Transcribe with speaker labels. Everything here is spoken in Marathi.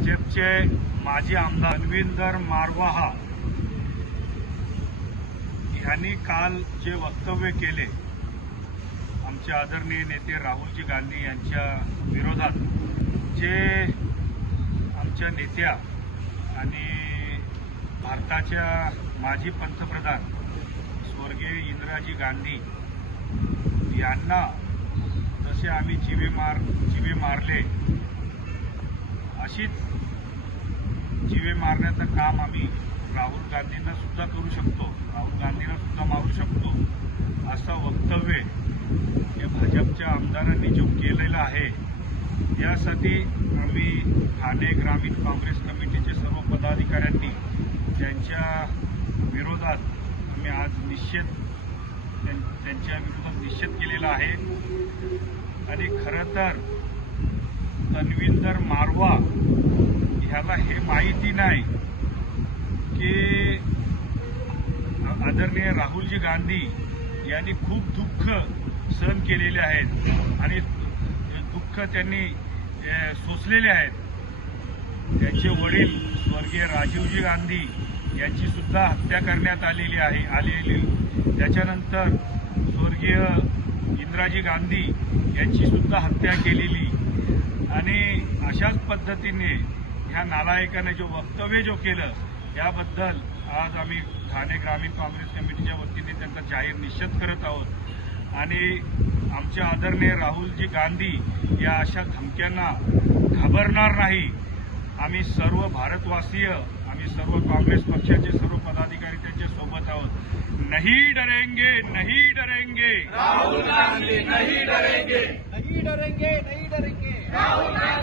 Speaker 1: भाजपचे माजी आमदार अन्विंदर मारवाहा यांनी काल जे वक्तव्य केले आमचे आदरणीय नेते राहुलजी गांधी यांच्या विरोधात जे आमच्या नेत्या आणि भारताच्या माजी पंतप्रधान स्वर्गीय इंदिराजी गांधी यांना जसे आम्ही जीवे मार जिवे मारले अशीच जिवे मारण्याचं काम आम्ही राहुल गांधींना सुद्धा करू शकतो. राहुल गांधींना सुद्धा मारू शकतो. असं वक्तव्य हे भाजपच्या आमदारांनी जो केलेलं आहे यासाठी आम्ही ठाणे ग्रामीण काँग्रेस कमिटीचे सर्व पदाधिकाऱ्यांनी त्यांच्या विरोधात आम्ही आज निश्चित त्यां- त्यांच्या विरोधात निश्चित केलेला आहे. आणि खरं तर तन्विंदर मार ह्याला हे माहिती नाही की आदरणीय राहुलजी गांधी यांनी खूप दुःख सहन केलेले आहेत आणि दुःख त्यांनी सोसलेले आहेत. त्यांचे वडील स्वर्गीय राजीवजी गांधी यांची सुद्धा हत्या करण्यात आलेली आहे आलेली त्याच्यानंतर स्वर्गीय इंदिराजी गांधी यांची सुद्धा हत्या केलेली. आणि अशाच पद्धतीने ह्या नालायकाने जो वक्तव्य जो केलं याबद्दल आज आम्ही ठाणे ग्रामीण काँग्रेस कमिटीच्या वतीने त्यांचा जाहीर निषेध करत आहोत. आणि आमचे आदरणीय राहुलजी गांधी या अशा धमक्यांना घाबरणार नाही. आम्ही सर्व भारतवासीय आम्ही सर्व काँग्रेस पक्षाचे सर्व पदाधिकारी त्यांच्यासोबत आहोत. नाही डरेंगे नाही डरेंगे.
Speaker 2: राहुल गांधी नहीं डरेंगे.
Speaker 3: नहीं डरेंगे नहीं डरेंगे.
Speaker 2: राहुल गांधी. नहीं डरेंगे